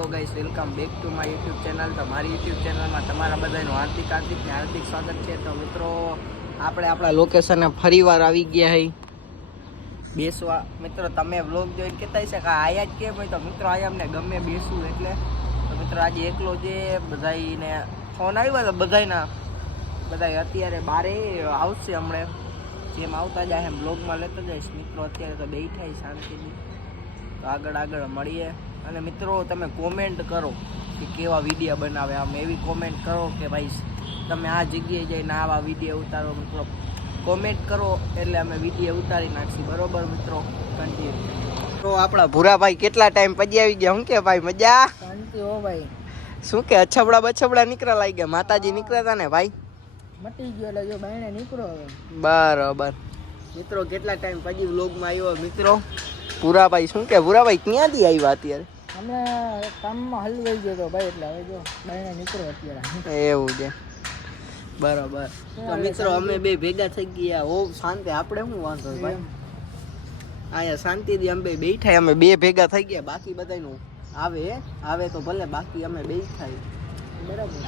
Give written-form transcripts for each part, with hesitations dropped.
Hello guys, welcome back to my YouTube channel. તો મારી YouTube ચેનલમાં તમારા બધાનું હાર્દિક સ્વાગત છે. તો મિત્રો, આપણે આપણા લોકેશને ફરીવાર આવી ગયા હઈ બેસવા. મિત્રો, તમે વ્લોગ જોઈને કહેતા હશે કે આયા જ કેમ હોય, તો મિત્રો આયા અમને ગમે બેસવું એટલે. તો મિત્રો, આજે એકલો જે બધાને ફોન આવ્યો તો બધા અત્યારે બારે આવશે. હમણાં જેમ આવતા જાય એમ વ્લોગમાં લેતો જઈશ. મિત્રો, અત્યારે તો બેઠા શાંતિથી. તો આગળ મળીએ. અને મિત્રો, તમે કોમેન્ટ કરો કે કેવા વિડીયો બનાવે. આમ એવી કોમેન્ટ કરો કે ભાઈ તમે આ જગ્યાએ જઈને આવા વિડીયો ઉતારો. મિત્રો, કોમેન્ટ કરો એટલે અમે વિડીયો ઉતારી નાખીએ. બરોબર મિત્રો, કન્ટિન્યુ. તો આપણા ભૂરાભાઈ કેટલા ટાઈમ પછી આવી ગયા. શું કે ભાઈ, મજા? શાંતિ હો ભાઈ. શું કે બછબડા નીકળ્યા લાગી ગયા? માતાજી નીકળ્યા હતા ને ભાઈ? મટી ગયો એટલે જો બાયણે નીકળો હવે. બરોબર મિત્રો, કેટલા ટાઈમ પછી વ્લોગમાં આવ્યો મિત્રો ભૂરાભાઈ. શું કે ભૂરાભાઈ ક્યાંથી આવ્યા અત્યારે? અમે કામમાં હલવાઈ ગયો તો ભાઈ, એટલે હવે જો બાયણે નીકળો અત્યારે. એવું છે, બરોબર. તો મિત્રો, અમે બે ભેગા થઈ ગયા. ઓ શાંતિ, આપણે શું વાંધો ભાઈ? અહીંયા શાંતિથી અમે બેઠા, અમે બે ભેગા થઈ ગયા. બાકી બધાનું આવે તો ભલે, બાકી અમે બે થાય. બરાબર.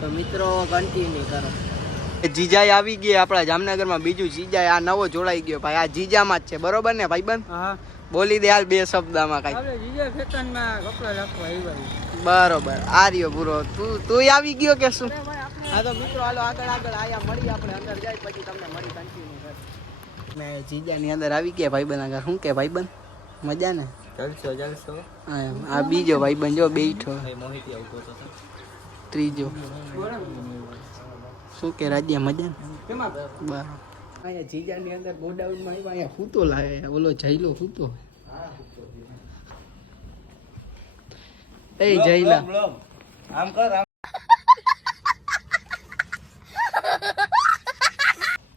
તો મિત્રો, કન્ટિન્યુ કરો. જીજાઈ આવી ગયા આપણા જામનગરમાં. બીજું જીજાઈ આ નવો જોડાઈ ગયો ભાઈ. આ જીજામાં જ છે, બરોબર ને ભાઈબંધ? હા, બોલી દે હાલ બે શબ્દમાં કઈ. આપણે જીજા ખેતરમાં કપડા રાખવા આવ્યા. બરોબર, આ રહ્યો પૂરો. તું આવી ગયો કે શું? હા તો મિત્રો, હાલો આગળ આયા મળી. આપણે અંદર જાય પછી તમને મળી કન્ટિન્યુ કર. મેં જીજાની અંદર આવી ગયા ભાઈબંધ આગળ. શું કે ભાઈબંધ, મજા ને? જલસો. આ બીજો ભાઈબંધ જો બેઠો. ત્રીજો શું કે રાજ્ય, મજા ને? બરાબર. અહીંયા જીજાની અંદર ગોડાઉનમાં આવ્યા. અહીંયા ફૂતો લાગે. ઓલો જઈલો ફૂતો. એ જઈલા આમ કર.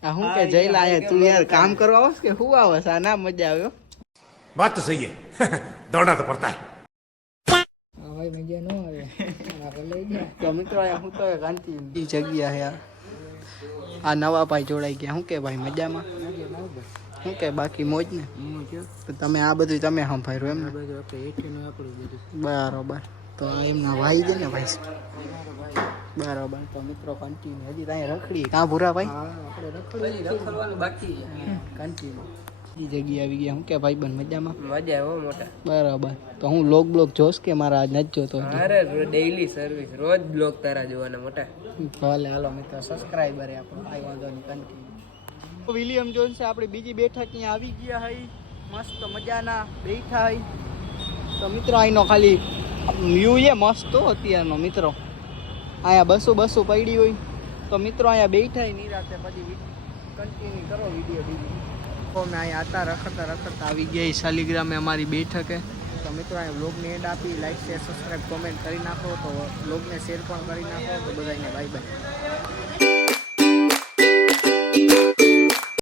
આ હું કે જઈલા આયા તું યાર કામ કરવા આવસ કે હું આવસ? આ ના મજા આવ્યો. बात तो सही है दौड़ना तो पड़ता है. ભાઈ મજા ન આવે. આપણે લઈ ગયા. તો મિત્રો, અહીંયા હું તો કાંતિ જગ્યા યાર. આ નવા ભાઈ જોડાઈ ગયા. શું કે ભાઈ, મજામાં? શું કે બાકી મોજ ને? તો તમે આ બધું તમે સંભાળ્યું એમ ને? બરાબર. તો એમના ભાઈ છે ને ભાઈ? બરાબર. તો મિત્રો, કન્ટિન્યુ. હજી ત્યાં રખડી કાં ભૂરા ભાઈ? રખડવાનું બાકી કન્ટિન્યુ. બીજી જગ્યાએ આવી ગયા. શું કે ભાઈ બંધ મજામાં? મજા આવે મોટા. બરાબર. તો હું બ્લોગ જોશ કે મારા આજ નથી જોતો? અરે ડેઈલી સર્વિસ, રોજ બ્લોગ તારા જોવાના મોટા. ભલે હાલો મિત્રો, સબસ્ક્રાઈબર આપણો કાંઈ વાંધો નહીં. કન્ટિન્યુ. વિલિયમ જોન્સ આપણી બીજી બેઠક અહીંયા આવી ગયા હઈ. મસ્ત મજાના બેઠા હઈ. તો મિત્રો, અહીંનો ખાલી વ્યૂ છે મસ્ત અત્યારનો. મિત્રો, અહીંયા બસો પડી હોય. તો મિત્રો, અહીંયા બેઠા નિરાતે પછી કન્ટિન્યુ કરો વિડીયો બીજી. તો મેં અહીંયા હતા રખડતા આવી ગયા શાલિગ્રામે અમારી બેઠકે. તો મિત્રો, અહીંયા વ્લોગને એડ આપી. લાઈક શેર સબસ્ક્રાઈબ કોમેન્ટ કરી નાખો. તો વ્લોગને શેર પણ કરી નાખો. તો બધાને બાય બાય.